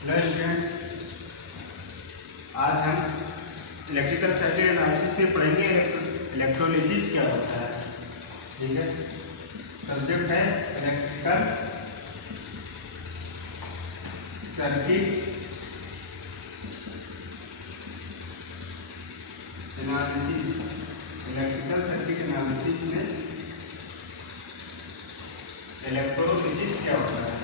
Hello students, आज हम electrical circuit analysis में पढ़ेंगे इलेक्ट्रोलिसिस क्या होता है। ठीक है, सब्जेक्ट है electrical circuit analysis. Electrical circuit analysis में इलेक्ट्रोलिसिस क्या होता है।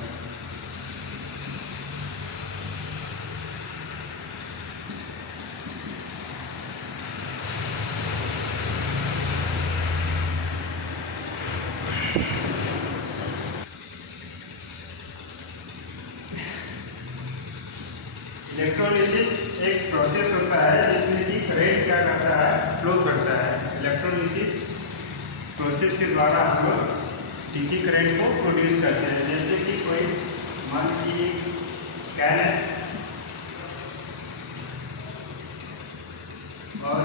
इलेक्ट्रोलिसिस एक प्रोसेस होता है जिसमें कि करंट क्या करता है, फ्लो करता है। इलेक्ट्रोलिसिस प्रोसेस के द्वारा हम लोग डीसी करंट को प्रोड्यूस करते हैं। जैसे कि कोई मान की कैन है और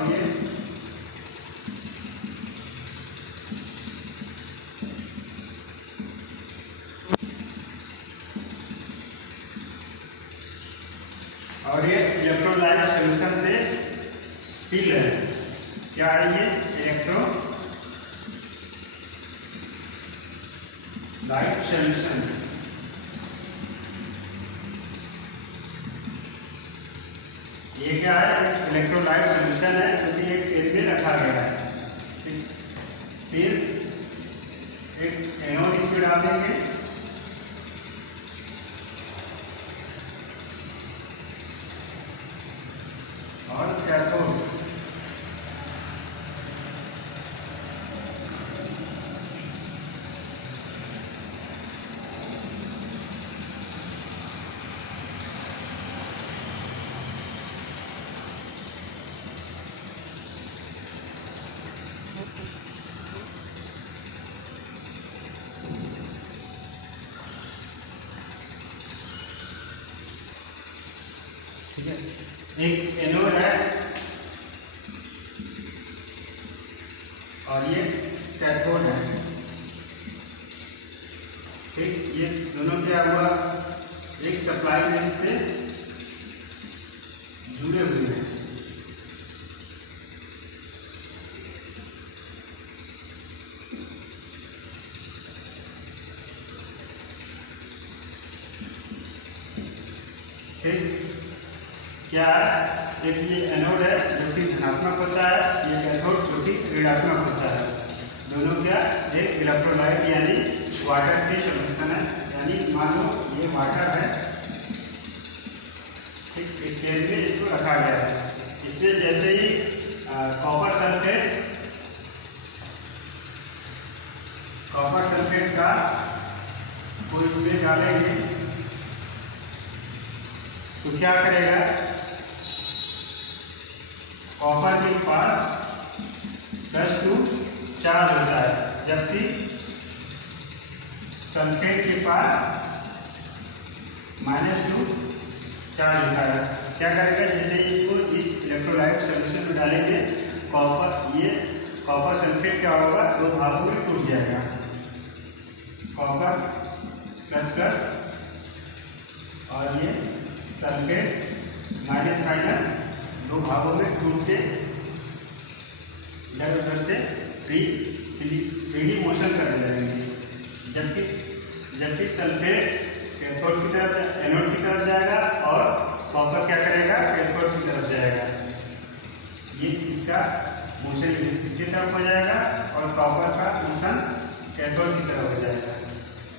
ये इलेक्ट्रोलाइट सॉल्यूशन से फिल है। क्या है ये इलेक्ट्रोलाइट सॉल्यूशन। ये क्या है, इलेक्ट्रोलाइट सॉल्यूशन है जो कि एक पेन में रखा गया है। फिर एक एनोड इसमें डाल देंगे और कैथोड। ठीक है, एक एनोड है और ये कैथोड है। ठीक, ये दोनों क्या हुआ, एक सप्लाई लेंस से जुड़े हुए हैं। ठीक, क्या एक ये एनोड है जो कि धनात्मक होता है, ये कैथोड जो कि ऋणात्मक होता है। दोनों क्या एक इलेक्ट्रोलाइट यानी वाटर की सॉल्यूशन है। यानी मान लो ये वाटर है, ठीक, एक केन में इसको रखा गया है। इसमें जैसे ही कॉपर सल्फेट का को इसमें डालेंगे तो क्या करेगा, कॉपर के पास +2 चार्ज होता है, जबकि सल्फेट के पास -2 चार्ज होता है। क्या करेगा, जैसे इसको इस इलेक्ट्रोलाइट सॉल्यूशन में डालेंगे, कॉपर सल्फेट क्या होगा, दो भागों में टूट जाएगा। कॉपर प्लस और ये सल्फेट माइनस दो भागों में टूट के इधर उधर से फ्रीली मोशन करने लगेंगे। जबकि सल्फेट कैथोड की तरफ एनोड की तरफ जाएगा और कॉपर क्या करेगा, कैथोड की तरफ जाएगा। ये इसका मोशन इसकी तरफ हो जाएगा और कॉपर का मोशन कैथोड की तरफ हो जाएगा।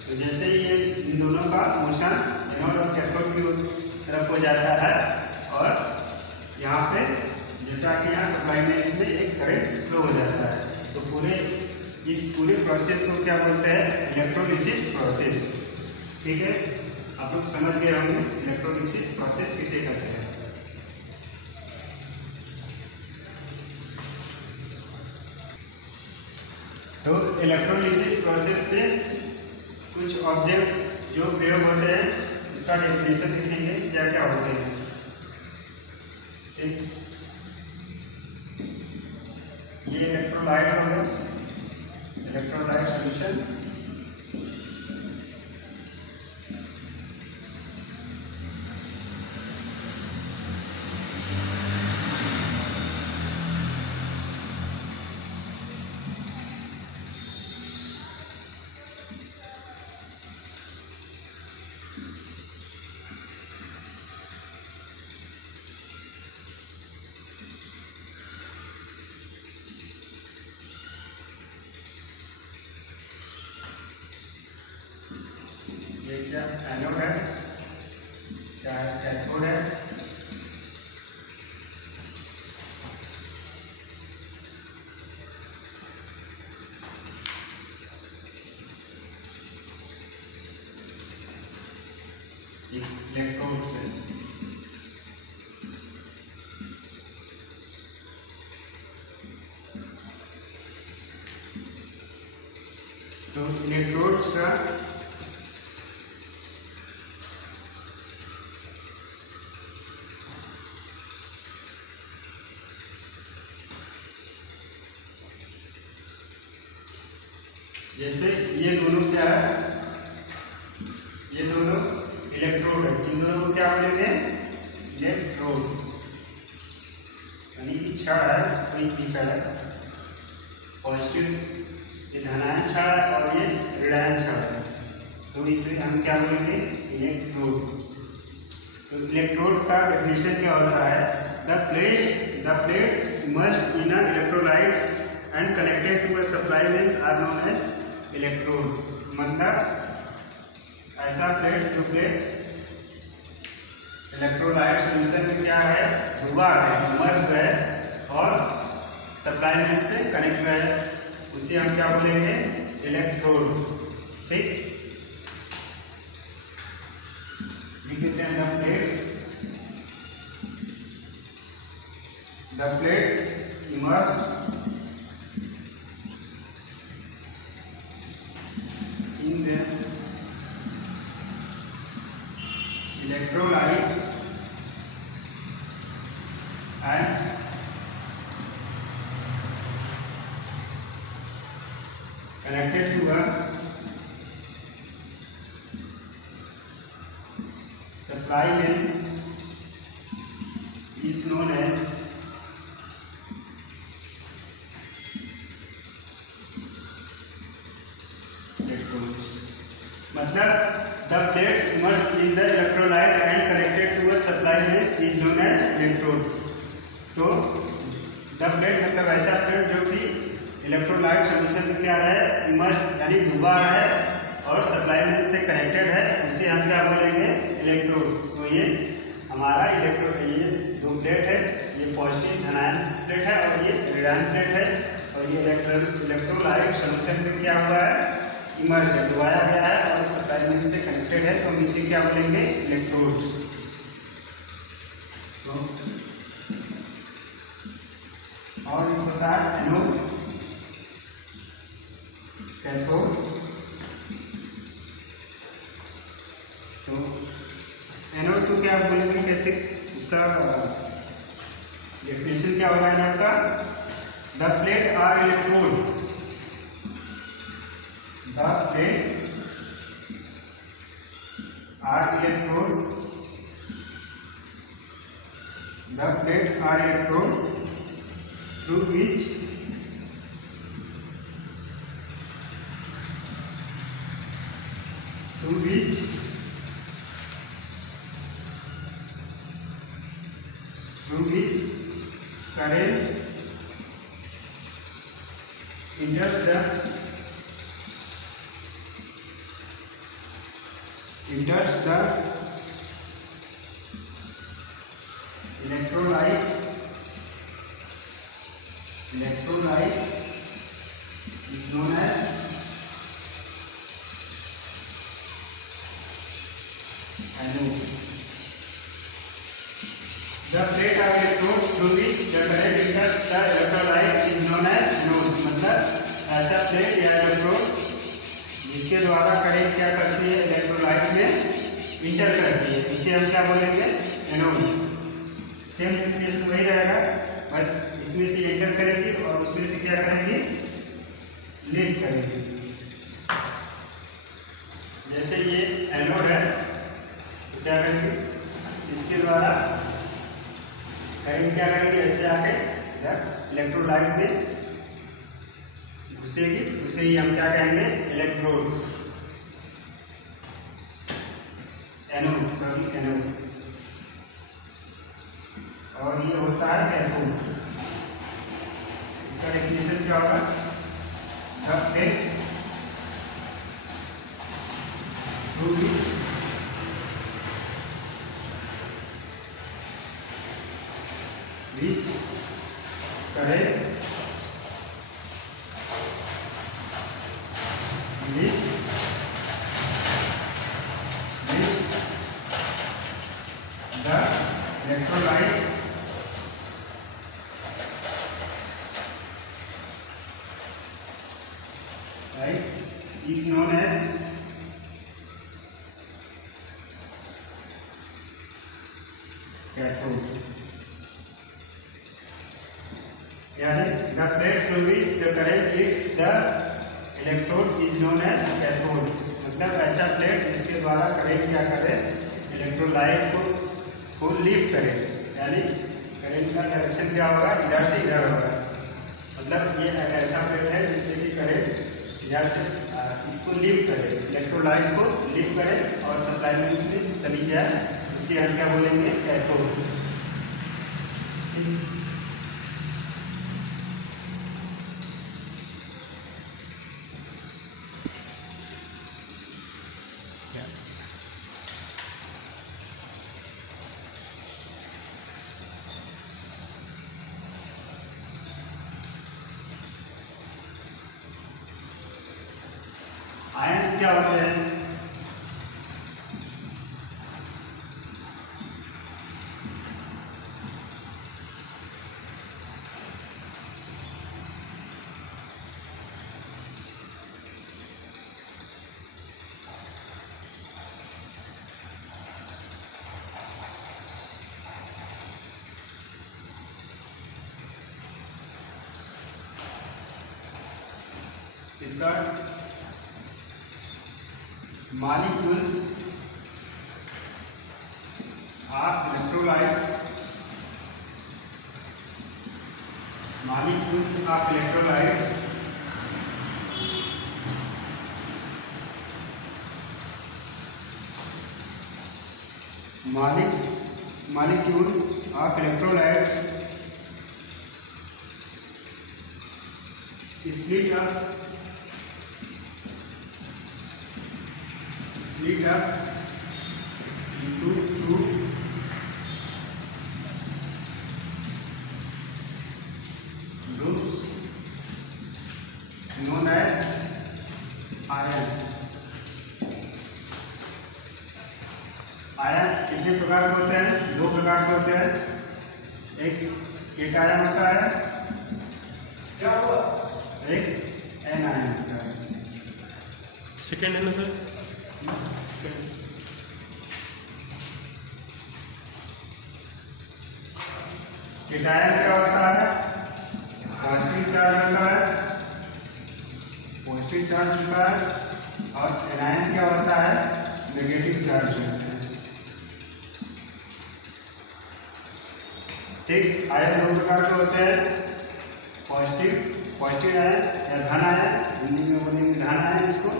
तो जैसे ही ये इन दोनों का मोशन एनोड और कैथोड की तरफ हो जाता है और यहाँ पे जैसा कि यहाँ सप्लाई लेंस में एक करंट फ्लो हो जाता है, तो इस पूरे प्रोसेस को क्या बोलते हैं, इलेक्ट्रोलिसिस प्रोसेस। ठीक है, आप लोग समझ गए होंगे इलेक्ट्रोलिसिस प्रोसेस किसे कहते हैं। तो इलेक्ट्रोलिसिस प्रोसेस में कुछ ऑब्जेक्ट जो प्रयोग होते हैं, इसका डेफिनेशन लिखेंगे क्या क्या होते हैं। ठीक, ये इलेक्ट्रोलाइट हो गया, इलेक्ट्रोलाइट सॉल्यूशन। ये क्या एनोड है, क्या है कैथोड है, इलेक्ट्रोड से। तो इलेक्ट्रोड्स का जैसे ये दोनों क्या है, ये दोनों इलेक्ट्रोड है, इन दोनों को क्या बोलेंगे, इलेक्ट्रोड, यानी कि छड़ है, कोई की छड़ है, पॉजिटिव ये धनायन छड़ है और ये ऋणायन छड़ है, तो इसे हम क्या बोलेंगे, इलेक्ट्रोड। तो इलेक्ट्रोड का डेफिनेशन क्या होता है, the plates emerged in electrolytes and connected to a supply mains are known as electrode. मतलब ऐसा प्लेट जो प्लेट इलेक्ट्रोलाइट सोल्यूशन में क्या है, डूबा है, इमर्ज्ड है और सप्लाई मेंस से कनेक्ट है, उसे हम क्या बोलेंगे, इलेक्ट्रोड। ठीक, लिख देते हैं the plates emerged in the electrolyte and connected to a supply lens is known as मतलब the plates immersed in the electrolyte and connected to a supply base is known as electrode। तो the plate मतलब ऐसा plate जो कि electrolyte solution में क्या है, immersed यानी डूबा है और सप्लाई बेस से कनेक्टेड है, उसे हम क्या बोलेंगे, इलेक्ट्रोड। तो ये हमारा इलेक्ट्रोड, ये दो प्लेट है, ये पॉजिटिव धनायन प्लेट है और ये ऋणायन प्लेट है, और ये इलेक्ट्रोलाइट सोल्यूशन में क्या हुआ है, इमर्ज्ड है, डुबाया गया है और सप्लाई मेन से कनेक्टेड है, तो हम इसे क्या बोलेंगे, इलेक्ट्रोड्स। तो और एक होता है एनोड, कैथोड। तो एनोड को क्या बोलेंगे, कैसे उसका डेफिनेशन क्या होगा एनोड का, the plate are electrode, the plate are electrode, the plates are electrode through which current enters the electrolyte is known as anode। The plate of electrode through which the current enters the electrolyte is known as anode। मतलब ऐसा plate या electrode जिसके द्वारा current क्या करती है, electrolyte में inter करती है, इसे हम क्या बोलेंगे, एनोड। सेम डेफिनेशन वही रहेगा, बस इसमें से इंटर करेंगे और उसमें से क्या करेंगे, लीव करेंगे। जैसे ये एनोड है, तो क्या करेंगे, इसके द्वारा करंट क्या करेंगे, ऐसे आके इलेक्ट्रोलाइट में घुसेगी, उसे ही हम क्या कहेंगे, इलेक्ट्रोड्स, एनोड, सॉरी एनोड। और ये होता है कैथोड, इसका डेफिनेशन क्या होगा, the through which current leaves the electrolyte is known as cathode. यानी the plate through which the current leaves the electrode is known as cathode. मतलब ऐसा प्लेट जिसके द्वारा करंट क्या करे, इलेक्ट्रोलाइट को लिफ्ट करे, यानी करंट का डायरेक्शन क्या होगा, इधर से इधर होगा। मतलब ये एक ऐसा प्लेट है जिससे कि करंट इधर से इसको लिफ्ट करे, इलेक्ट्रोलाइट को लिफ्ट करे और सप्लाई मेंस में चली जाए, उसी हम क्या बोलेंगे, कैथोड। आयंस क्या होते हैं? इसका molecules of electrolyte, molecules of electrolytes molecule of electrolytes split up into two groups known as ions. Ion कितने प्रकार के होते हैं? दो प्रकार के होते हैं। एक आयन होता है, क्या हुआ, एक एन आयन होता है। सेकेंड है ना सर? केटायन क्या होता है? पॉजिटिव चार्ज होता है, पॉजिटिव चार्ज होता है, और एनायन क्या होता है? नेगेटिव चार्ज होता है। ठीक, आयन दो प्रकार के होते हैं, पॉजिटिव आयन या धन आयन, हिंदी में बोलेंगे धन आयन इसको,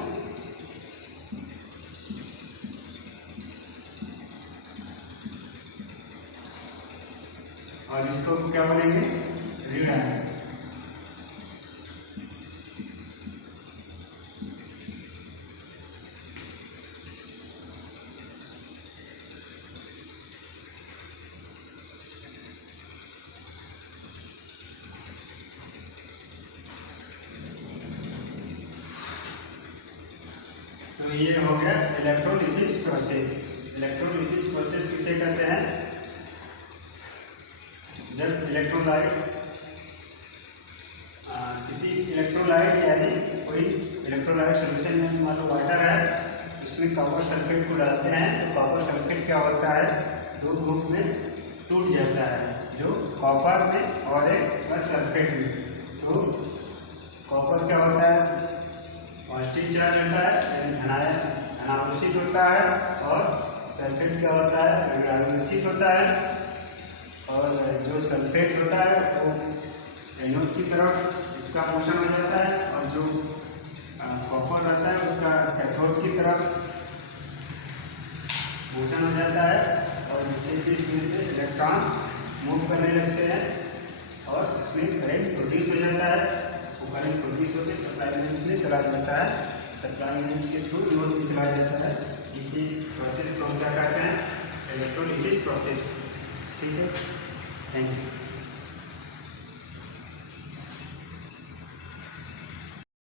और इसको क्या बोलेंगे? ऋण आयन। तो ये हो गया इलेक्ट्रोलिसिस प्रोसेस। इलेक्ट्रोलिसिस प्रोसेस किसे कहते हैं? जब इलेक्ट्रोलाइट किसी इलेक्ट्रोलाइट यानी कोई इलेक्ट्रोलाइट सोल्यूशन में मान लो वाटर है, उसमें कॉपर सल्फेट को डालते हैं, तो कॉपर सल्फेट क्या होता है? दो ग्रुप में टूट जाता है, जो कॉपर में और एक बस सल्फेट में। तो कॉपर क्या होता है? पॉजिटिव चार्ज होता है, यानी धनावेशित होता है, और सल्फेट क्या होता है? ऋणावेशित होता है। और जो सल्फेट होता है वो एनोड की तरफ इसका पोषण हो जाता है, और जो कॉपर रहता है उसका कैथोड की तरफ पोषण हो जाता है, और जिससे कि इसमें से इलेक्ट्रॉन मूव करने लगते हैं और उसमें करंट प्रोड्यूस हो जाता है। वो करंट प्रोड्यूस होकर सप्लाई मेंस में चला जाता है, सप्लाई मेंस के थ्रू लोड में चला जाता है। इसी प्रोसेस को हम क्या कहते हैं, इलेक्ट्रोलिसिस प्रोसेस। ठीक है, थैंक यू।